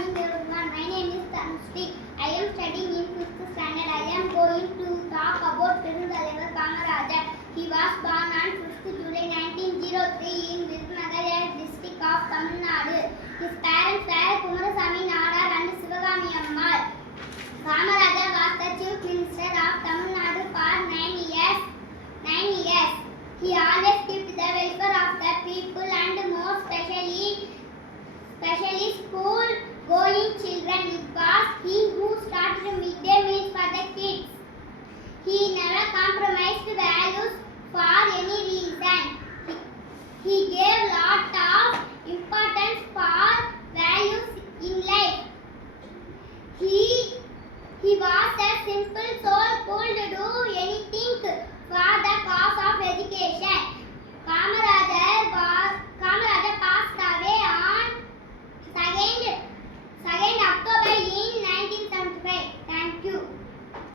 morning everyone. My name is Tanushree. I am studying in 5th standard. I am going to talk about Perunthalavar Kamarajar. He was born on 5th July 1903 in Virudhunagar district of Tamil Nadu. His parents were Kumarasamy Nadar and Sivagami Ammal. Kamarajar was the chief minister of Tamil Nadu for 9 years. He always kept the welfare of the people and more specially school-going children. It was he who started midday meals for the kids. He never compromised values for any reason. He gave lot of importance